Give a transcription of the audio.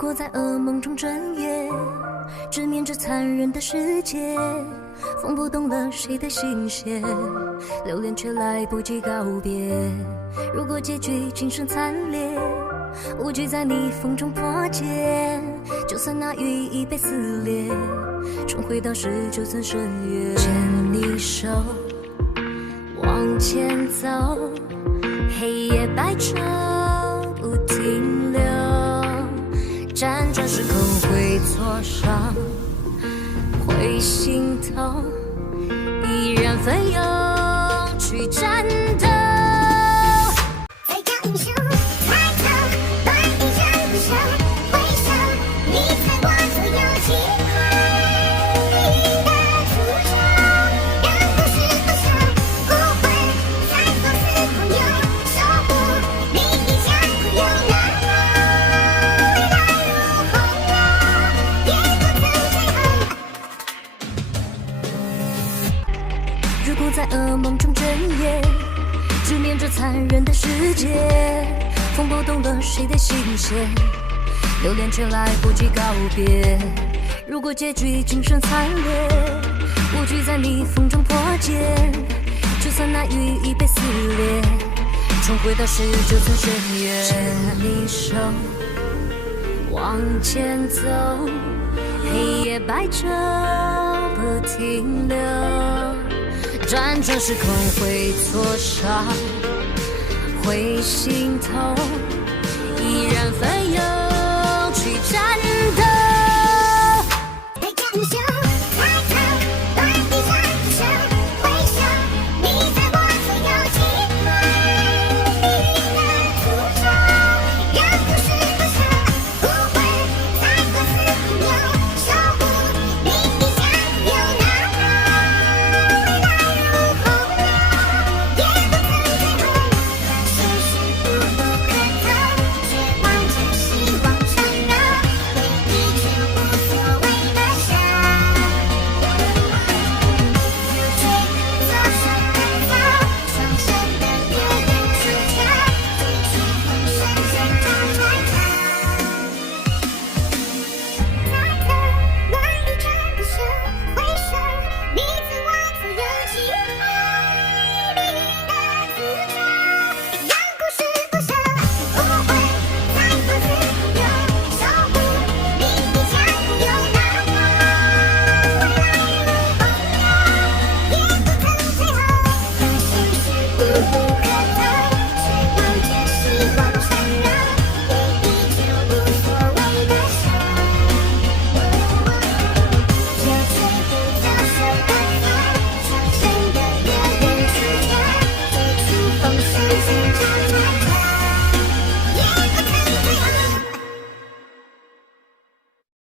果在噩梦中整夜，直面这残忍的世界，风不动了谁的心弦，留恋却来不及告别。如果结局今生惨烈，无惧在逆风中破茧，就算那羽翼被撕裂，重回到19寸深渊。牵你手往前走，黑夜白昼不停留，辗转时空会挫伤，会心痛，依然奋勇去战斗。如果在噩梦中整夜，直面这残忍的世界，风拨动了谁的心弦，留恋却来不及告别。如果结局今生惨烈，无惧在逆风中破茧，就算那羽翼被撕裂，重回到19寸深渊。牵你手往前走，黑夜白昼不停留，辗转时空会挫伤，会心痛，依然奋勇